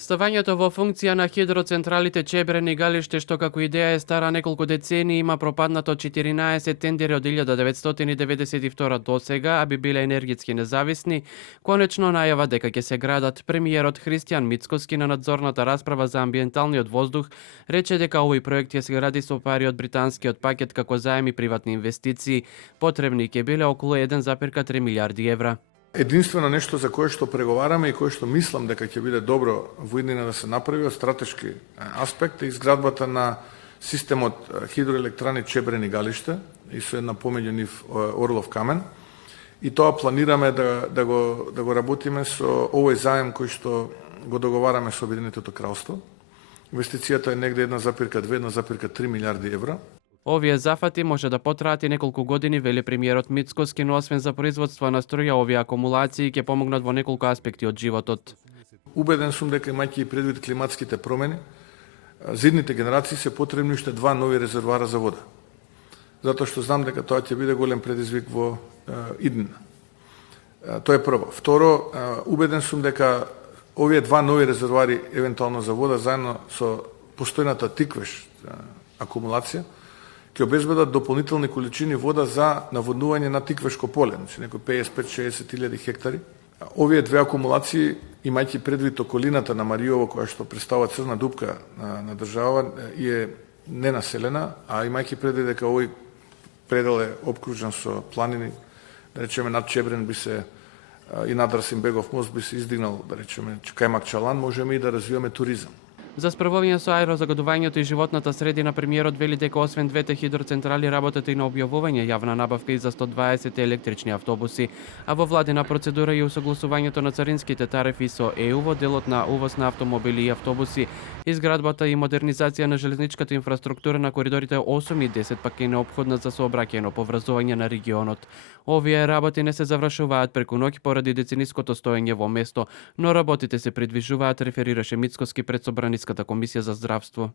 Ставањето во функција на хидроцентралите Чебрен и Галиште, што како идеја е стара неколку децении, има пропаднато 14 тендери од 1992 до сега, а би биле енергетски независни, конечно најава дека ќе се градат. Премиерот Христијан Мицкоски на надзорната расправа за амбиенталниот воздух рече дека овој проект ќе се гради со пари од британскиот пакет како заеми приватни инвестиции. Потребни ќе биле околу 1,3 милиарди евра. Единствено нешто за кое што преговараме и кое што мислам дека ќе биде добро во иднина да се направи од стратешки аспект е изградбата на системот хидроелектрани Чебрен и Галиште и со една помеѓу нив Орлов камен. И тоа планираме да го работиме со овој заем кој што го договараме со Обединетото кралство. Инвестицијата е негде 1,2-1,3 милиарди евра. Овие зафати може да потраат и неколку години, вели премиерот Мицкоски, но освен за производство на струја, овие акумулации ќе помогнат во неколку аспекти од животот. Убеден сум дека имајќи предвид климатските промени, за идните генерации се потребни уште 2 нови резервоара за вода. Затоа што знам дека тоа ќе биде голем предизвик во иднина. Тоа е прво. Второ, убеден сум дека овие 2 нови резервоари евентуално за вода заедно со постојната тиквеш акумулација ќе обезбедат дополнителни количини вода за наводнување на тиквешко поле, значи некои 55-60 илјади хектари. Овие две акумулации, имајќи предвид околината на Мариово, која што представува црна дупка на држава, е ненаселена, а имајќи предвид дека овој предел е обкружен со планини, да речеме над Чебрен би се и над Расимбегов мост би се издигнал, да речеме кај Макчалан, можеме и да развиваме туризам. За справување со аерозагадувањето и животната средина, премиерот вели дека освен двете хидроцентрали работат и на објавување јавна набавка и за 120 електрични автобуси, а во владина процедура и усогласувањето на царинските тарифи со ЕУ во делот на увоз на автомобили и автобуси. Изградбата и модернизација на железничката инфраструктура на коридорите 8 и 10 пак е неопходна за сообраќајно поврзување на регионот. Овие работи не се завршуваат преку ноќ поради децениското стоење во место, но работите се придвижуваат, реферираше Мицкоски пред Собраниската комисија за здравство.